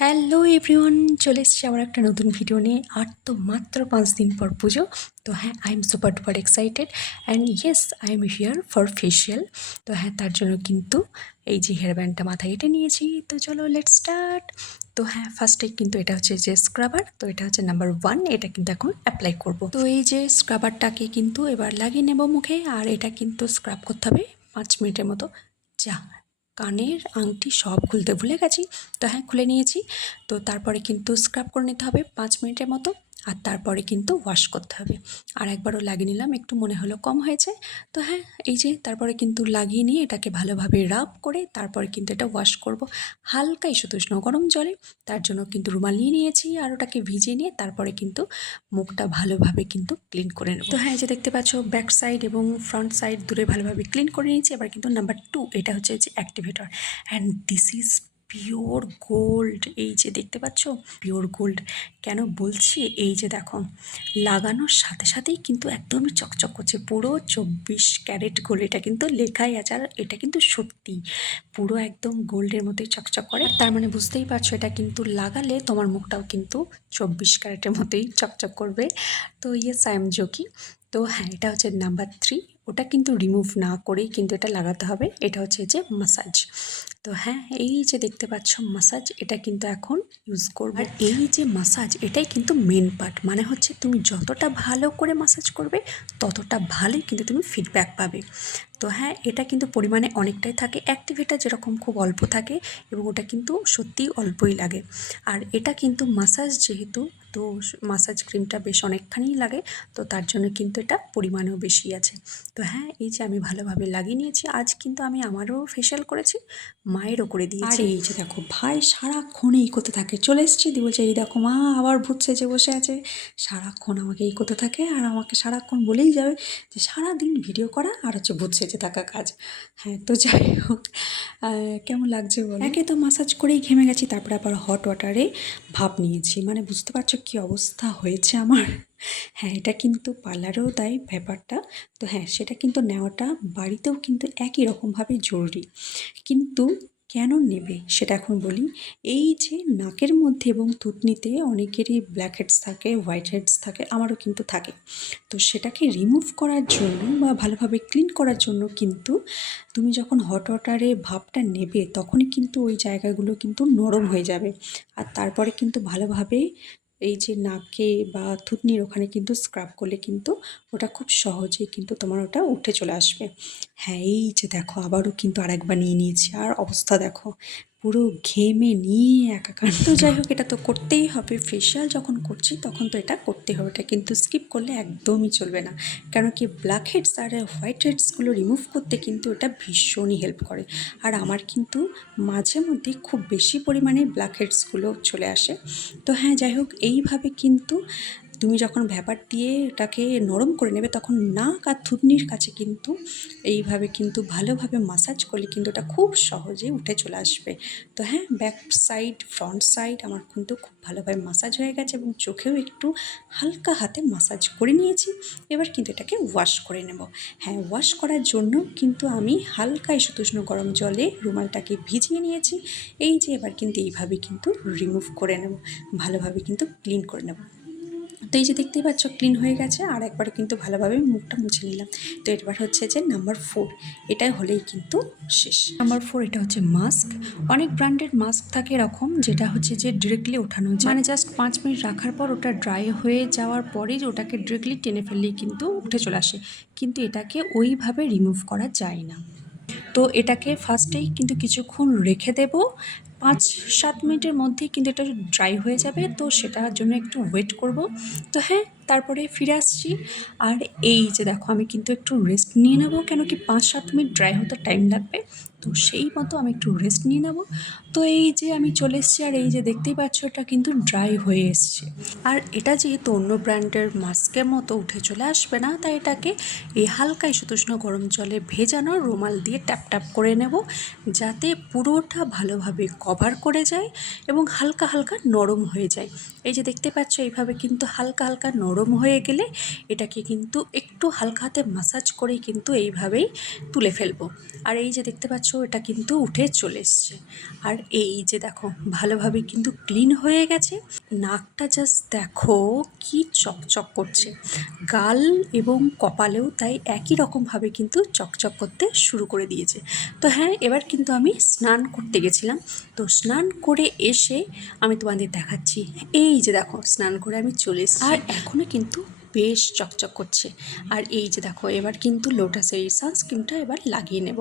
Hello everyone, চলে এসেছি আবার একটা নতুন ভিডিও নিয়ে। আর তো মাত্র 5 দিন পর পুজো। তো হ্যাঁ, I am super duper excited and yes, I am here for facial. তো হ্যাঁ, তার জন্য কিন্তু এই যে হেয়ার ব্যান্ডটা মাথায় এঁটে নিয়েছি। তো চলো লেটস স্টার্ট। তো হ্যাঁ, ফার্স্টে কিন্তু এটা হচ্ছে যে স্ক্রাবার। তো এটা হচ্ছে নাম্বার 1, এটা কিন্তু এখন অ্যাপ্লাই করব। তো এই যে স্ক্রাবারটাকে কিন্তু এবার লাগিয়ে নেব মুখে। আর এটা কিন্তু স্ক্রাব করতে হবে 5 মিনিটের মতো। যা, কানের আংটি সব খুলতে ভুলে গেছি। তো হ্যাঁ, খুলে নিয়েছি। তো তারপরে কিন্তু স্ক্রাব করে নিতে হবে 5 মিনিটের মতো। আর তারপরে কিন্তু ওয়াশ করতে হবে। আর একবারও লাগিয়ে নিলাম, একটু মনে হলো কম হয়েছে। তো হ্যাঁ, এই যে তারপরে কিন্তু লাগিয়ে নিয়ে এটাকে ভালোভাবে রাব করে তারপরে কিন্তু এটা ওয়াশ করব হালকা উষ্ণ গরম জলে। তার জন্য কিন্তু রুমাল নিয়ে নিয়েছি আর ওটাকে ভিজিয়ে নিয়ে তারপরে কিন্তু মুখটা ভালোভাবে কিন্তু ক্লিন করে নেব। তো হ্যাঁ, এই যে দেখতে পাচ্ছ ব্যাক সাইড এবং ফ্রন্ট সাইড দূরে ভালোভাবে ক্লিন করে নিয়েছি। এবার কিন্তু নাম্বার 2, এটা হচ্ছে যে activator and this is pure gold. এই যে দেখতে পাচ্ছ পিওর গোল্ড। কেন বলছি, এই যে দেখো লাগানোর সাথে সাথেই কিন্তু একদমই চকচক করছে, পুরো 24 ক্যারেট গোল্ড। এটা কিন্তু লেখাই আছে, আর এটা কিন্তু সত্যি পুরো একদম গোল্ডের মতোই চকচক করে। তার মানে বুঝতেই পারছো এটা কিন্তু লাগালে তোমার মুখটাও কিন্তু 24 ক্যারেটের মতোই চকচক করবে। তো ইয়েস, আই এম জোকি। তো হ্যাঁ, এটা হচ্ছে নাম্বার 3। ওটা কিন্তু রিমুভ না করেই কিন্তু এটা লাগাতে হবে। এটা হচ্ছে যে মাসাজ। তো হ্যাঁ, এই যে দেখতে পাচ্ছ মাসাজ, এটা কিন্তু এখন ইউজ করব। আর এই যে মাসাজ, এটাই কিন্তু মেন পার্ট। মানে হচ্ছে তুমি যতটা ভালো করে মাসাজ করবে ততটা ভালোই কিন্তু তুমি ফিডব্যাক পাবে। তো হ্যাঁ, এটা কিন্তু পরিমাণে অনেকটাই থাকে। অ্যাক্টিভেটার যেরকম খুব অল্প থাকে এবং ওটা কিন্তু সত্যিই অল্পই লাগে। আর এটা কিন্তু মাসাজ যেহেতু, তো মাসাজ ক্রিমটা বেশ অনেকখানিই লাগে। তো তার জন্য কিন্তু এটা পরিমাণেও বেশি আছে। তো হ্যাঁ, এই যে আমি ভালোভাবে লাগিয়ে নিয়েছি। আজ কিন্তু আমি আমারও ফেশিয়াল করেছি, মায়েরও করে দিয়েছি। আর এই যে দেখো ভাই সারাক্ষণ এই করতে থাকে। চলে এসেছি দিয়ে বলছে, এই দেখো মা আবার ভূত সেজে বসে আছে। সারাক্ষণ আমাকে এই করতে থাকে আর আমাকে সারাক্ষণ বলেই যাবে যে সারাদিন ভিডিও করা আর হচ্ছে ভূত সেজে থাকা কাজ। হ্যাঁ, তো যাই হোক, কেমন লাগছে বলো। একে তো মাসাজ করেই ঘেমে গেছি, তারপরে আবার হট ওয়াটারে ভাপ নিয়েছি। মানে বুঝতে পারছো কী অবস্থা হয়েছে আমার। হ্যাঁ, এটা কিন্তু পার্লারেও তাই ব্যাপারটা। তো হ্যাঁ, সেটা কিন্তু নেওয়াটা বাড়িতেও কিন্তু একই রকমভাবে জরুরি। কিন্তু কেন নেবে সেটা এখন বলি। এই যে নাকের মধ্যে এবং থুতনিতে অনেকেরই ব্ল্যাক হেডস থাকে, হোয়াইট হেডস থাকে, আমারও কিন্তু থাকে। তো সেটাকে রিমুভ করার জন্য বা ভালোভাবে ক্লিন করার জন্য কিন্তু তুমি যখন হট ওয়াটারে ভাপটা নেবে তখনই কিন্তু ওই জায়গাগুলো কিন্তু নরম হয়ে যাবে। আর তারপরে কিন্তু ভালোভাবে এই যে নাকে বা থুতনির ওখানে কিন্তু স্ক্রাব করলে কিন্তু ওটা খুব সহজেই কিন্তু তোমার ওটা উঠে চলে আসবে। হ্যাঁ, এই যে দেখো আবারও কিন্তু আরেকবার নিয়ে নিয়েছি আর অবস্থা দেখো পুরো ঘেমে নিয়ে একাকার। তো যাই হোক, এটা তো করতেই হবে। ফেশিয়াল যখন করছি তখন তো এটা করতে হবে, এটা কিন্তু স্কিপ করলে একদমই চলবে না। কেন কি black heads are white হেডসগুলো remove করতে কিন্তু এটা ভীষণই হেল্প করে। আর আমার কিন্তু মাঝে মধ্যে খুব বেশি পরিমাণে ব্ল্যাক হেডসগুলো চলে আসে। তো হ্যাঁ, যাই হোক, এইভাবে কিন্তু তুমি যখন ভ্যাপার দিয়ে এটাকে নরম করে নেবে তখন নাক আর থুতনির কাছে কিন্তু এইভাবে কিন্তু ভালোভাবে মাসাজ করলে কিন্তু ওটা খুব সহজেই উঠে চলে আসবে। তো হ্যাঁ, ব্যাক সাইড ফ্রন্ট সাইড আমার কিন্তু খুব ভালোভাবে মাসাজ হয়ে গেছে এবং চোখেও একটু হালকা হাতে মাসাজ করে নিয়েছি। এবার কিন্তু এটাকে ওয়াশ করে নেব। হ্যাঁ, ওয়াশ করার জন্য কিন্তু আমি হালকা উষ্ণ গরম জলে রুমালটাকে ভিজিয়ে নিয়েছি। এই যে এবার কিন্তু এইভাবে কিন্তু রিমুভ করে নেব, ভালোভাবে কিন্তু ক্লিন করে নেব। তো এই যে দেখতেই পাচ্ছ ক্লিন হয়ে গেছে। আর একবার কিন্তু ভালোভাবে মুখটা মুছে নিলাম। তো এবার হচ্ছে যে নাম্বার 4, এটাই হলেই কিন্তু শেষ। নাম্বার 4, এটা হচ্ছে মাস্ক। অনেক ব্র্যান্ডের মাস্ক থাকে এরকম, যেটা হচ্ছে যে ডিরেক্টলি ওঠানো যায়, মানে জাস্ট 5 মিনিট রাখার পর ওটা ড্রাই হয়ে যাওয়ার পরেই ওটাকে ডিরেক্টলি টেনে ফেললেই কিন্তু উঠে চলে আসে। কিন্তু এটাকে ওইভাবে রিমুভ করা যায় না। তো এটাকে ফার্স্টেই কিন্তু কিছুক্ষণ রেখে দেব, 5-7 মিনিটের মধ্যেই কিন্তু এটা ড্রাই হয়ে যাবে। তো সেটার জন্য একটু ওয়েট করব। তো হ্যাঁ, তারপরে ফিরে আসছি। আর এই যে দেখো আমি কিন্তু একটু রেস্ট নিয়ে নেব, কেন কি 5-7 মিনিট ড্রাই হতে টাইম লাগবে। তো সেই মতো আমি একটু রেস্ট নিয়ে নেব। তো এই যে আমি চলে এসেছি আর এই যে দেখতেই পাচ্ছ এটা কিন্তু ড্রাই হয়ে এসছে। আর এটা যেহেতু অন্য ব্র্যান্ডের মাস্কের মতো উঠে চলে আসবে না, তাই এটাকে এই হালকা উষ্ণ গরম জলে ভেজানো রুমাল দিয়ে ট্যাপ ট্যাপ করে নেব, যাতে পুরোটা ভালোভাবে কভার করে যায় এবং হালকা হালকা নরম হয়ে যায়। এই যে দেখতে পাচ্ছ এইভাবে কিন্তু হালকা হালকা নরম হয়ে গেলে এটাকে কিন্তু একটু হালকা হাতে মাসাজ করেই কিন্তু এইভাবেই তুলে ফেলবো। আর এই যে দেখতে পাচ্ছ এটা কিন্তু উঠে চলে এসছে। আর এই যে দেখো ভালোভাবে কিন্তু ক্লিন হয়ে গেছে। নাকটা জাস্ট দেখো কি চকচক করছে, গাল এবং কপালেও তাই একই রকমভাবে কিন্তু চকচক করতে শুরু করে দিয়েছে। তো হ্যাঁ, এবার কিন্তু আমি স্নান করতে গেছিলাম। তো স্নান করে এসে আমি তোমাদের দেখাচ্ছি, এই যে দেখো স্নান করে আমি চলে এসেছি আর এখনও কিন্তু বেশ চকচক করছে। আর এই যে দেখো এবার কিন্তু লোটাসের এই সানস্ক্রিনটা এবার লাগিয়ে নেব।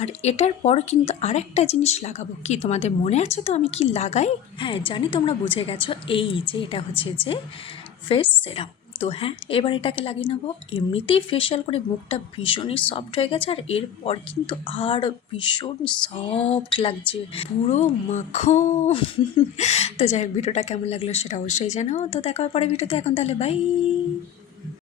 আর এটার পর কিন্তু আরেকটা জিনিস লাগাবো, কি তোমাদের মনে আছে তো আমি কি লাগাই? হ্যাঁ জানি তোমরা বুঝে গেছো, এই যে এটা হচ্ছে যে ফেস সেরাম। তো হ্যাঁ, এবার এটাকে লাগিয়ে নেবো। এমনিতেই ফেশিয়াল করে মুখটা ভীষণই সফট হয়ে গেছে, আর এরপর কিন্তু আরও ভীষণ সফট লাগছে, পুরো মাখন। তো যাই হোক, ভিডিওটা কেমন লাগলো সেটা অবশ্যই জানাও। তো দেখা হয় পরে ভিডিওতে, এখন তাহলে বাই।